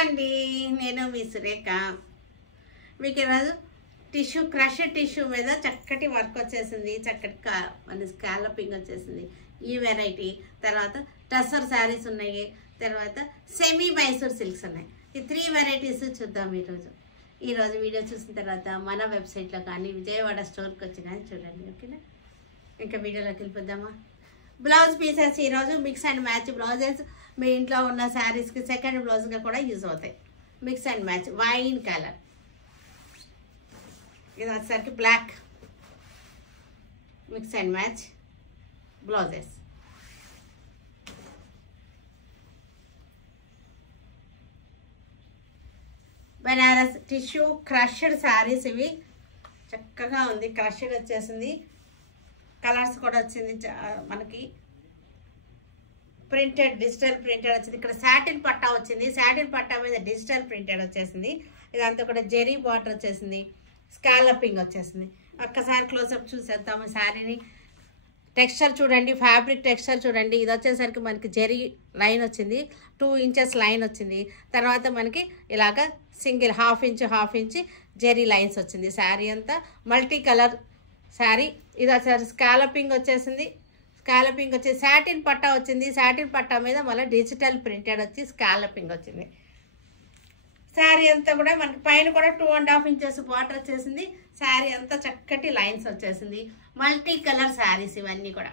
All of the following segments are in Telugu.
అండి, నేను మీ సురేఖ. మీకు ఈరోజు టిష్యూ క్రష్ టిష్యూ మీద చక్కటి వర్క్ వచ్చేసింది, చక్కటి మన స్కాలపింగ్ వచ్చేసింది. ఈ వెరైటీ తర్వాత టసర్ శారీస్ ఉన్నాయి, తర్వాత సెమీ మైసూర్ సిల్క్స్ ఉన్నాయి. ఈ 3 వెరైటీస్ చూద్దాం ఈరోజు వీడియో చూసిన తర్వాత మన వెబ్సైట్లో కానీ విజయవాడ స్టోర్కి వచ్చి కానీ చూడండి. ఓకేనా, ఇంకా వీడియోలోకి వెళ్ళిపోద్దామా. బ్లౌజ్ పీసెస్ ఈరోజు మిక్స్ అండ్ మ్యాచ్ బ్లౌజెస్ మీ ఇంట్లో ఉన్న శారీస్కి సెకండ్ బ్లౌజ్గా కూడా యూజ్ అవుతాయి. Mix and match wine colour, ఇది వచ్చేసరికి black. Mix and match blouses. Banaras tissue crushed saris, ఇవి చక్కగా ఉంది. క్రష్డ్ వచ్చేసింది, కలర్స్ కూడా వచ్చింది. మనకి ప్రింటెడ్ డిజిటల్ ప్రింటెడ్ వచ్చింది. ఇక్కడ సాటిన్ పట్టా వచ్చింది, సాటిన్ పట్టా మీద డిజిటల్ ప్రింటెడ్ వచ్చేసింది. ఇదంతా కూడా జెరీ బార్డర్ వచ్చేసింది, స్కాలపింగ్ వచ్చేసింది. ఒక్కసారి క్లోజప్ చూసేద్దాము శారీని. టెక్స్చర్ చూడండి, ఫ్యాబ్రిక్ టెక్స్చర్ చూడండి. ఇది వచ్చేసరికి మనకి జెరీ లైన్ వచ్చింది, 2 ఇంచెస్ లైన్ వచ్చింది. తర్వాత మనకి ఇలాగ single half inch zari lines వచ్చింది. శారీ అంతా మల్టీ కలర్ శారీ. ఇది వచ్చేసరికి స్కాలపింగ్ వచ్చేసింది. స్కాలపింగ్ వచ్చి సాటిన్ పట్టా వచ్చింది. సాటిన్ పట్టా మీద మళ్ళీ డిజిటల్ ప్రింటెడ్ వచ్చి స్కాలపింగ్ వచ్చింది. శారీ అంతా కూడా మనకి పైన కూడా 2.5 ఇంచెస్ బార్డర్ వచ్చేసింది. శారీ అంతా చక్కటి లైన్స్ వచ్చేసింది. మల్టీ కలర్ శారీస్ ఇవన్నీ కూడా.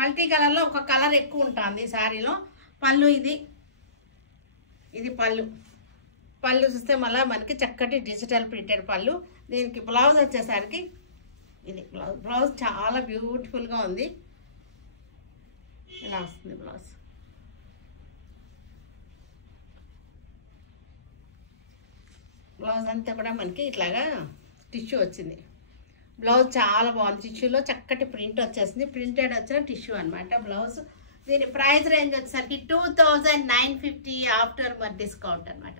మల్టీ కలర్లో ఒక కలర్ ఎక్కువ ఉంటుంది శారీలో. పళ్ళు ఇది పళ్ళు చూస్తే మళ్ళీ మనకి చక్కటి డిజిటల్ ప్రింటెడ్ పళ్ళు. దీనికి బ్లౌజ్ వచ్చేసరికి ఇది బ్లౌజ్ చాలా బ్యూటిఫుల్గా ఉంది. ఇలా వస్తుంది బ్లౌజ్. బ్లౌజ్ అంతా కూడా మనకి ఇట్లాగా టిష్యూ వచ్చింది. బ్లౌజ్ చాలా బాగుంది. టిష్యూలో చక్కటి ప్రింట్ వచ్చేసింది. ప్రింటెడ్ వచ్చిన టిష్యూ అనమాట బ్లౌజ్. దీని ప్రైస్ రేంజ్ వచ్చేసరికి 2950 ఆఫ్టర్ డిస్కౌంట్ అనమాట.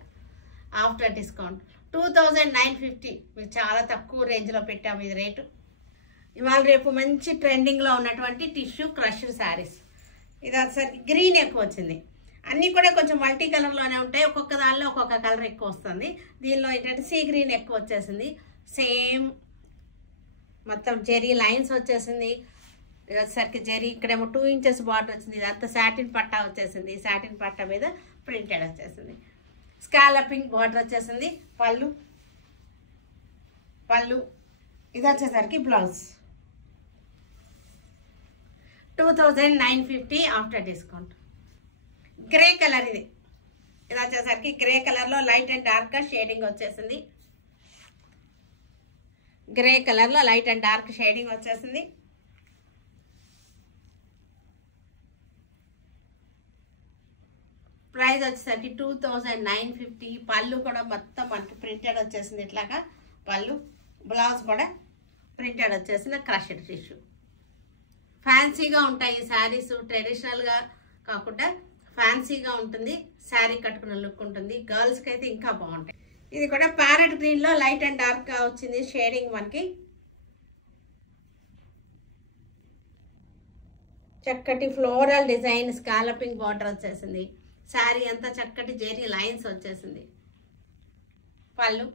After discount 2950. మీకు చాలా తక్కువ రేంజ్లో పెట్టాము ఇది రేటు. ఇవాళ రేపు మంచి ట్రెండింగ్లో ఉన్నటువంటి టిష్యూ క్రష్డ్ శారీస్. ఇది వచ్చేసరికి గ్రీన్ ఎక్కువ వచ్చింది. అన్నీ కూడా కొంచెం మల్టీ కలర్లోనే ఉంటాయి. ఒక్కొక్క దానిలో ఒక్కొక్క కలర్ ఎక్కువ వస్తుంది. దీనిలో ఏంటంటే సీ గ్రీన్ ఎక్కువ వచ్చేసింది. సేమ్ మొత్తం జెరీ లైన్స్ వచ్చేసింది. ఇది వచ్చేసరికి జెరీ, ఇక్కడేమో 2 ఇంచెస్ బార్డర్ వచ్చింది. ఇదంతా సాటిన్ పట్టా వచ్చేసింది. సాటిన్ పట్టా మీద ప్రింటెడ్ వచ్చేసింది. స్కాలపింగ్ బార్డర్ వచ్చేసింది. పళ్ళు ఇది వచ్చేసరికి blouse. 2950 after discount. Grey colour ఇది వచ్చేసరికి గ్రే కలర్లో లైట్ అండ్ డార్క్ షేడింగ్ వచ్చేసింది. గ్రే కలర్లో లైట్ అండ్ డార్క్ షేడింగ్ వచ్చేసింది. ప్రైస్ వచ్చేసరికి 2950. పళ్ళు కూడా మొత్తం మనకి ప్రింటెడ్ వచ్చేసింది. ఇట్లాగా పళ్ళు. బ్లౌజ్ కూడా ప్రింటెడ్ వచ్చేసిన క్రష్డ్ టిష్యూ. ఫ్యాన్సీగా ఉంటాయి ఈ శారీస్. ట్రెడిషనల్గా కాకుండా ఫ్యాన్సీగా ఉంటుంది. శారీ కట్టుకున్న లుక్ ఉంటుంది. గర్ల్స్కి అయితే ఇంకా బాగుంటాయి. ఇది కూడా ప్యారెట్ గ్రీన్లో లైట్ అండ్ డార్క్గా వచ్చింది షేడింగ్. మనకి చక్కటి ఫ్లోరల్ డిజైన్ స్కాలపింగ్ బార్డర్ వచ్చేసింది. శారీ అంతా చక్కటి జెరీ లైన్స్ వచ్చేసింది. పళ్ళు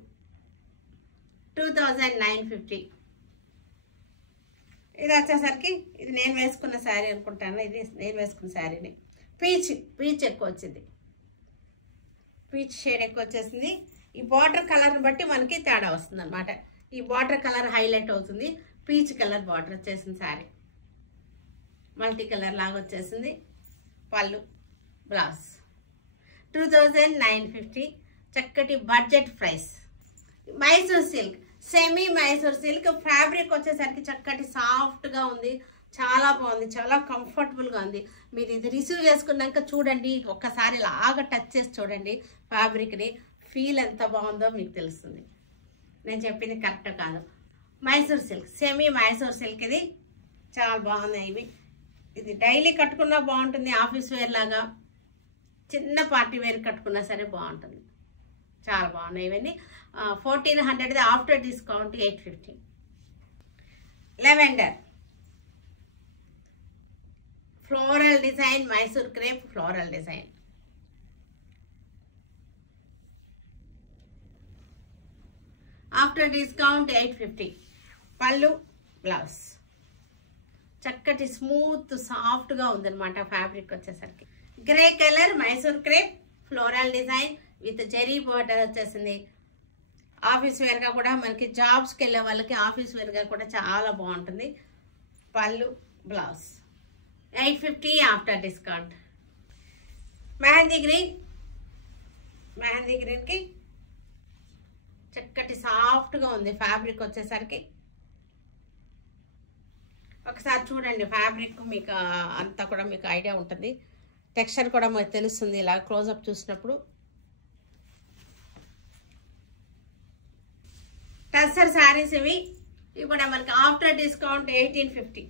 2950. ఇది వచ్చేసరికి ఇది నేను వేసుకున్న శారీ అనుకుంటాను. ఇది నేను వేసుకున్న శారీని. పీచ్ ఎక్కువ వచ్చింది. పీచ్ షేడ్ ఎక్కువ వచ్చేసింది. ఈ బార్డర్ కలర్ని బట్టి మనకి తేడా వస్తుంది అనమాట. ఈ బార్డర్ కలర్ హైలైట్ అవుతుంది. పీచ్ కలర్ బార్డర్ వచ్చేసింది. శారీ మల్టీ కలర్ లాగా వచ్చేసింది. పళ్ళు బ్లౌజ్ 2950. చక్కటి budget price. Mysore silk, semi Mysore silk. Fabric వచ్చేసరికి చక్కటి సాఫ్ట్గా ఉంది. చాలా బాగుంది, చాలా కంఫర్టబుల్గా ఉంది. మీరు ఇది రిసీవ్ చేసుకున్నాక చూడండి, ఒక్కసారి లాగా టచ్ చేసి చూడండి ఫ్యాబ్రిక్ని. ఫీల్ ఎంత బాగుందో మీకు తెలుస్తుంది. నేను చెప్పింది కరెక్ట్ కాదు. Mysore silk, semi Mysore silk. ఇది చాలా బాగుంది. ఇది డైలీ కట్టుకున్నా బాగుంటుంది. ఆఫీస్ వేర్ లాగా, చిన్న పార్టీ వేర్ కట్టుకున్నా సరే బాగుంటుంది. చాలా బాగున్నాయి ఇవన్నీ. 1400 after discount 850. Lavender floral design, Mysore crepe floral design. After discount 850. పళ్ళు బ్లౌజ్ చక్కటి స్మూత్ సాఫ్ట్గా ఉందన్నమాట. ఫ్యాబ్రిక్ వచ్చేసరికి grey colour Mysore crepe floral design with zari border వచ్చేసింది. ఆఫీస్ వేర్గా కూడా మనకి జాబ్స్కి వెళ్ళే వాళ్ళకి ఆఫీస్ వేర్గా కూడా చాలా బాగుంటుంది. పళ్ళు బ్లౌజ్ 850 ఆఫ్టర్ డిస్కౌంట్. మెహందీ గ్రీన్కి చక్కటి సాఫ్ట్గా ఉంది ఫ్యాబ్రిక్ వచ్చేసరికి. ఒకసారి చూడండి ఫ్యాబ్రిక్, మీకు అంతా కూడా మీకు ఐడియా ఉంటుంది. టెక్స్చర్ కూడా మీకు తెలుస్తుంది ఇలా క్లోజప్ చూసినప్పుడు. టస్సర్ శారీస్ ఇవి కూడా మనకి ఆఫ్టర్ డిస్కౌంట్ 1850.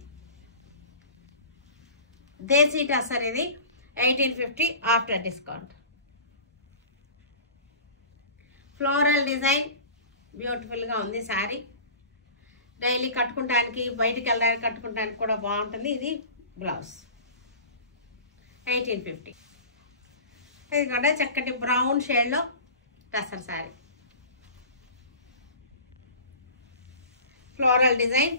దేశీ టస్సర్ ఇది 1850 ఆఫ్టర్ డిస్కౌంట్. ఫ్లోరల్ డిజైన్ బ్యూటిఫుల్గా ఉంది శారీ. డైలీ కట్టుకుంటానికి బయటికి వెళ్ళడానికి కట్టుకుంటానికి కూడా బాగుంటుంది. ఇది బ్లౌజ్ 1850. ఇది కూడా చక్కటి బ్రౌన్ షేడ్లో tussar sari. Floral design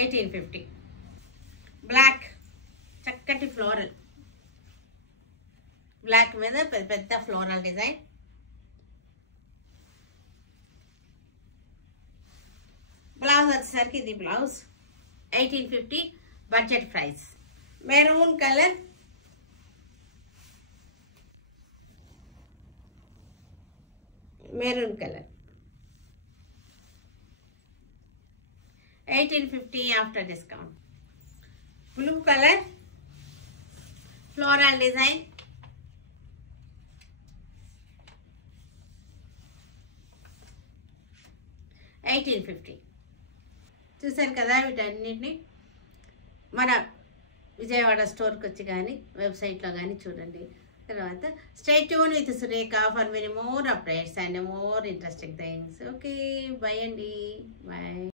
1850. Black చక్కటి ఫ్లోరల్, బ్లాక్ మీద పెద్ద ఫ్లోరల్ డిజైన్. బ్లౌజ్ వచ్చేసరికి ఇది blouse 1850 budget price. Maroon colour maroon colour 1850 after discount. Blue colour floral design 1850. చూసారు కదా, వీటన్నిటిని మన విజయవాడ స్టోర్కి వచ్చి కానీ వెబ్సైట్లో కానీ చూడండి. తర్వాత stay tune with Surekha for many more updates and more interesting things. Okay, by అండి, బాయ్.